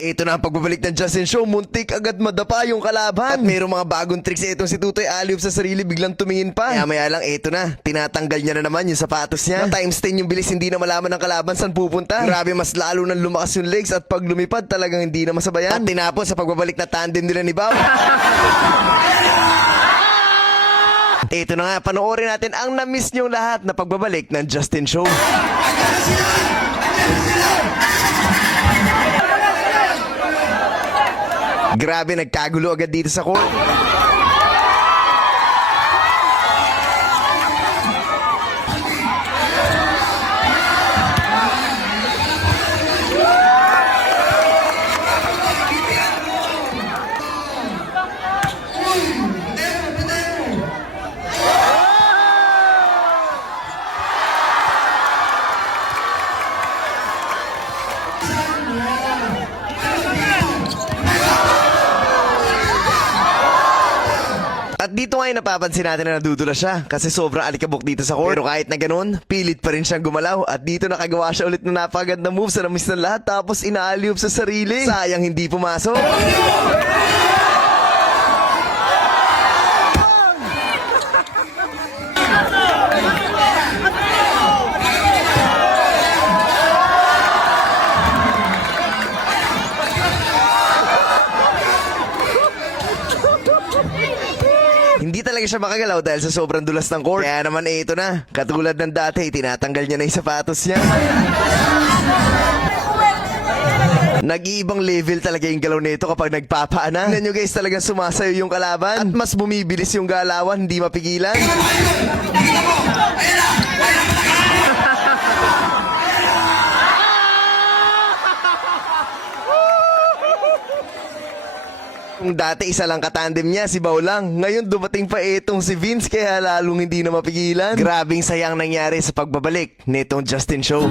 Ito na ang pagbabalik ng Justin Show, muntik agad madapa yung kalaban. At mayroong mga bagong tricks itong si Tutoy Alley-oop sa sarili, biglang tumingin pa. Kaya maya lang, ito na, tinatanggal niya na naman yung sapatos niya. Na times 10 yung bilis, hindi na malaman ng kalaban saan pupunta. Grabe, mas lalo nang lumakas yung legs at pag lumipad talagang hindi na masabayan. At tinapon sa pagbabalik na tandem nila ni Bao. Ito na nga, panoorin natin ang na-miss niyong lahat na pagbabalik ng Justin Show. Grabe, nagkagulo agad dito sa court. At dito nga ay napapansin natin na nadudula siya kasi sobrang alikabok dito sa court. Pero kahit na ganun, pilit pa rin siyang gumalaw. At dito nakagawa siya ulit ng napakaganda moves na na-miss ng lahat tapos ina-alley-oop sa sarili. Sayang hindi pumasok. Hindi talaga siya makagalaw dahil sa sobrang dulas ng court. Kaya naman ito na, katulad ng dati, tinatanggal niya na yung sapatos niya. Nag-iibang level talaga yung galaw nito kapag nagpapaana. Tingnan nyo guys, talagang sumasayo yung kalaban. At mas bumibilis yung galawan, hindi mapigilan. Kung dati isa lang katandem niya, si Bao lang. Ngayon dumating pa itong si Vince kaya lalong hindi na mapigilan. Grabing sayang nangyari sa pagbabalik nitong Justin Show.